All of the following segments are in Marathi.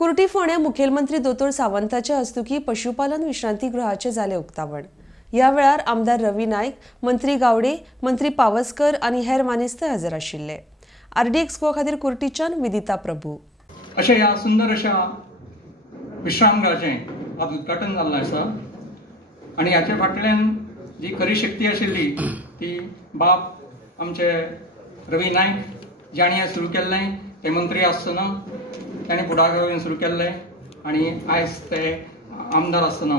कुर्टी फोंड्या मुखेलमंत्री दोतोर सावंताच्या हस्तुकी पशुपालन विश्रांतीगृहाचे जाले उक्तावण। या वेळार आमदार रवी नाईक, मंत्री गावडे, मंत्री पावसकर आणि हेर मानेस्त हजर आशिल्ले। आरडी एक्सपो खातीर कुर्टीच्यान विदिता प्रभू। अशा या सुंदर अशा विश्रामगृहाचे आज उद्घाटन जाल्लें आसा आणि हाचे फाटल्यान जी खरी शक्ती आशिल्ली ती बाब आमचे रवी नाईक ज्याणी हे सुरू केल्लें, ते मंत्री आसतना ताणें फुडाकार घेवन सुरू केल्लें आणि आयज ते आमदार आसतना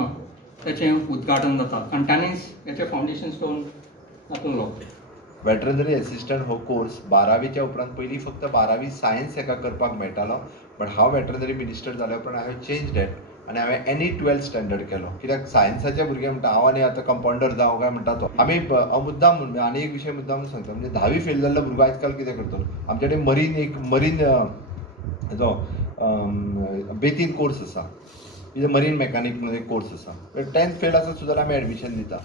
त्याचें उद्घाटन जाता आनी ताणेंच हेचें फावंडेशन स्टोन घातलो। वेटरनरी असिस्टंट हो कोर्स 12वीच्या उपरांत पयलीं फक्त 12वी सायन्स हेका करपाक मेळटालो, बट हांव वेटरनरी मिनिस्टर जाल्या उपरांत हांवें चेंज डेट आनी हांवें एनी 12th स्टँडर्ड केलो। कित्याक सायन्साचे भुरगे म्हणटा हांव आनी आतां कंपाउंडर जावं काय म्हणटा तो। आमी मुद्दाम आनी एक विशय मुद्दाम सांगता, म्हणजे 10वी फेल जाल्लो भुरगो आजकाल कितें करतलो? आमचे कडेन मरीन जो बेतीन कोर्स आसा, मरीन मेकॅनिक म्हणून एक कोर्स आसा, 10th फेल आसा सुद्दां आमी एडमिशन दिता।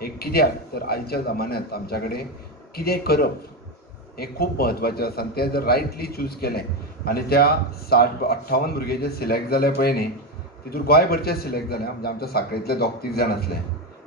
हे कित्याक तर आयच्या जमान्यांत आमच्या कडेन कितें करप हें खूब म्हत्वाचें आसा। तें जर रायटली चूज केलें आनी त्या 58 भुरगे जे सिलेक्ट जाले पळय न्ही, तितूर गोंयभरचे सिलेक्ट जाले। म्हणजे आमच्या साखळेंतले 2-3 जाण आसले,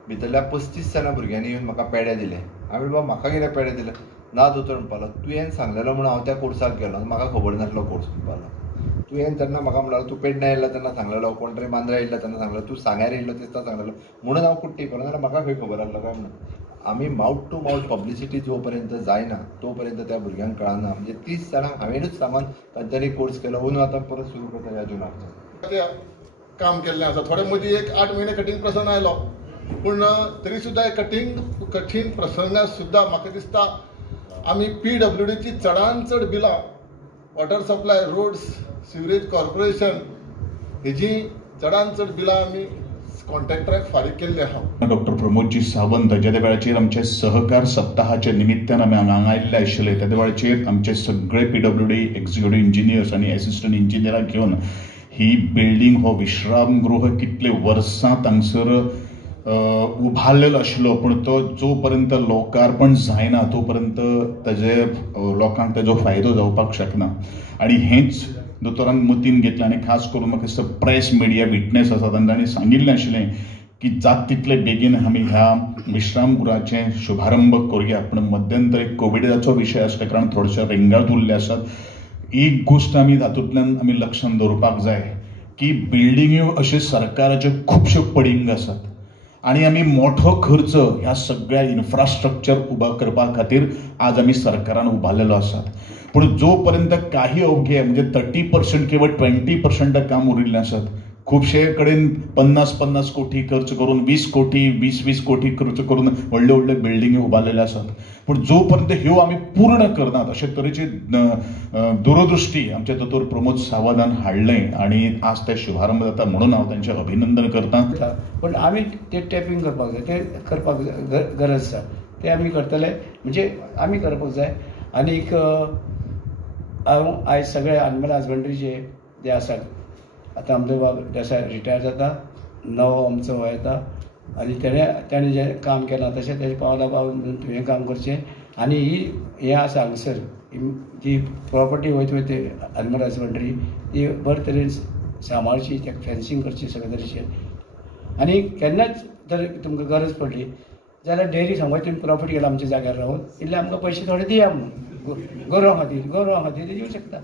भितरल्या 35 जाणां भुरग्यांनी येवन म्हाका पेडे दिले। हांवें बाबा म्हाका कितें पेडे दिले? ना दोतोर म्हणपालो, तुवें सांगलेलो म्हणून हांव त्या कोर्साक गेलो, म्हाका खबर नासलो कोर्स म्हणपालो। तुवें तेन्ना म्हाका म्हणलेलो तूं पेडण्यां येयला तेन्ना सांगलेलो, कोण तरी मांद्रा येयला तेन्ना सांगलेलो, तूं सांग्यार येयल्लो तेन्ना सांगलेलो म्हणून हांव कुट्टी केलो, नाल्यार म्हाका खंय खबर आसलो काय म्हणून। आमी माउथ टू माउथ पब्लिसिटी जो पर्यंत जायना तो पर्यंत त्या भुरग्यांक कळना। म्हणजे 30 जाणांक हांवेनूच सांगून तांच्यांनी कोर्स केलो, म्हणून आतां परत सुरू करता ह्या जुनाक काम केल्लें आसा। थोडे मदीं एक 8 म्हयने कठीण प्रसंग आयलो, पूण तरी सुद्दां कठीण प्रसंगात सुद्दां म्हाका दिसता आमी PWDची चडांत चड बिलां, water supply, roads, sewerage corporation हेजी चडांत चड बिलां आमी कॉन्ट्रॅक्टराक फारीक केल्ली आहा। डॉक्टर प्रमोदजी सावंत ज्या वेळाचेर आमचे सहकार सप्ताहाच्या निमित्तान आमी हांगा आयिल्ले आशिल्ले, त्या वेळाचेर आमचे सगळे PWD एक्झिक्युटिव्ह इंजिनियर्स आणि असिस्टंट इंजिनियरांक घेवन ही बिल्डींग हो विश्रामगृह कितले वर्सां हांगसर उबारलेलो आशिल्लो, पूण तो जो पर्यंत लोकार्पण जायना तो पर्यंत ताजे लोकांक ताजो फायदो जावपाक शकना। आणि हेच दोतोरांक मतीन घेतलें आनी खास करून म्हाका दिसता प्रेस मिडिया विटनेस आसा तांच्यांनी सांगिल्लें आशिल्लें की जात तितले बेगीन आमी ह्या विश्रामगृहाचे शुभारंभ करुया, पूण मध्यंतरी कोविडाचो विशय आसल्या कारणान थोडेशे रेंगाळत उरले आसात। एक गोष्ट आमी तातूंतल्यान आमी लक्षांत दवरपाक जाय की बिल्डिंग्यो अशे सरकाराच्यो खुबश्यो पडींग आसात आणि आमी मोठो खर्च ह्या सगळ्या इन्फ्रास्ट्रक्चर उबा करपा खातीर आज आमी सरकारान उबारलेलो आसात, पूण जो पर्यंत काही अवघे म्हणजे 30% किंवा 20% काम उरिल्लें आसात। खुबशे कडेन 50-50 कोटी खर्च करून 20 कोटी 20-20 कोटी खर्च करून व्हडले व्हडले बिल्डिंग उबारलेले आसात, पूण जो पर्यंत ह्यो आमी पूर्ण करनात अशे तरेची दूरदृष्टी आमचे दोतोर प्रमोद सावंतान हाडलें आणि आज ते शुभारंभ जाता म्हणून हांव तांचें अभिनंदन करतां। पण आमी ते टॅपिंग करपाक जाय, ते करपाक गरज आसा, ते आमी करतले म्हणजे आमी करपाक जाय। आनीक हांव आयज सगळे एनिमल हजबंड्रीचे जे आसात, आतां आमचो बाब देसाय रिटायर जाता, नवो आमचो हो येता आनी तेणें जें काम केलां तशें तेजें पावला पावून तुवें काम करचें। आनी हें आसा हांगसर जी प्रॉपर्टी वयता ते एनिमल हजबंड्री ती बरे तरेन सांबाळची, तेका फेन्सिंग करची सगळे तरेचें। आनी केन्नाच जर तुमकां गरज पडली जाल्यार डेयरी समज तुमी प्रॉपर्टी केला आमच्या जाग्यार रावून इल्ले आमकां पयशे थोडे दिया म्हणून गोरवां खातीर दिवं शकता।